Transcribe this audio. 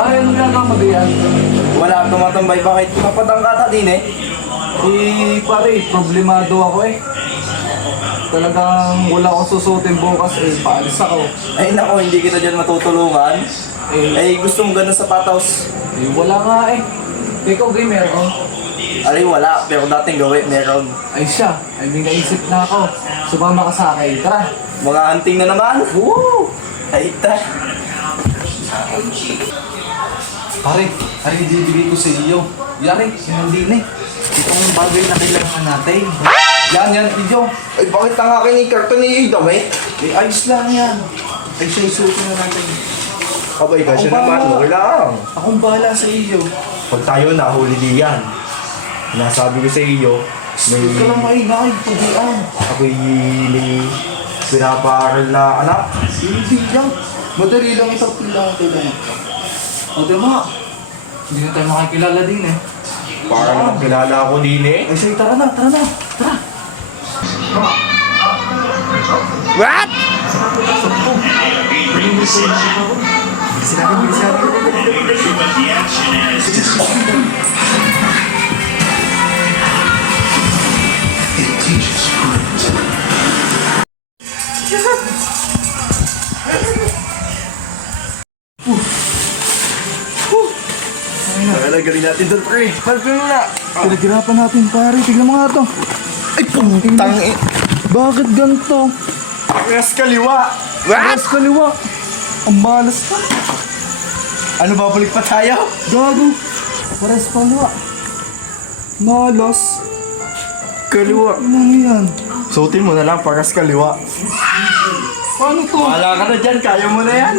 Pare, ano ginagawa mo diyan? Wala, tumatambay. Bakit? Papadangkata din eh. Pare, problemado ako eh. Talagang wala akong susutin bukas eh. Paalis ako. Ay nako, hindi kita dyan matutulungan. Ay gusto mo ganun sapatos? Wala nga eh. Ikaw, gamer, oh. Alay wala, pero dating gawin meron. Ay siya, ay may naisip na ako. Sumama ka sa akin. Tara. Mga anting na naman. Woo! Ay ta. Pare, ay bibigay ko sa iyo. Yari, sinandin eh. Itong bagay na kailangan natin. Yan, video. Ay bakit ang akin ni karton ni damit? Eh, ayos lang yan. Ay siya, isuotin na natin. Abay ka siya Ako naman, bahala. okay lang. Akong bahala sa iyo. Pag tayo nahuli diyan, nasabi ko sa iyo, Huwag ka lang maingay, pagian. ako'y may pinapaaral na anak. Hindi lang. Madali lang itong pilate lang. O, diba? Hindi na tayo makakilala din eh. Parang kilala ako din eh. Ay, sige, tara na. Tara. What? Galing natin doon, pre. Palpin mo na. Pinaghirapan natin, pare. Tignan mo nga ito. Ay, putang eh. Bakit ganito? Yes, kaliwa. Pares kaliwa. Ang malas pa. Ano, babalik pa tayo? Gago. Pares kaliwa. Malas. Kaliwa. Ano yan? Suotin mo na lang, paras kaliwa. Paano to? Wala ka na dyan, kaya mo na yan.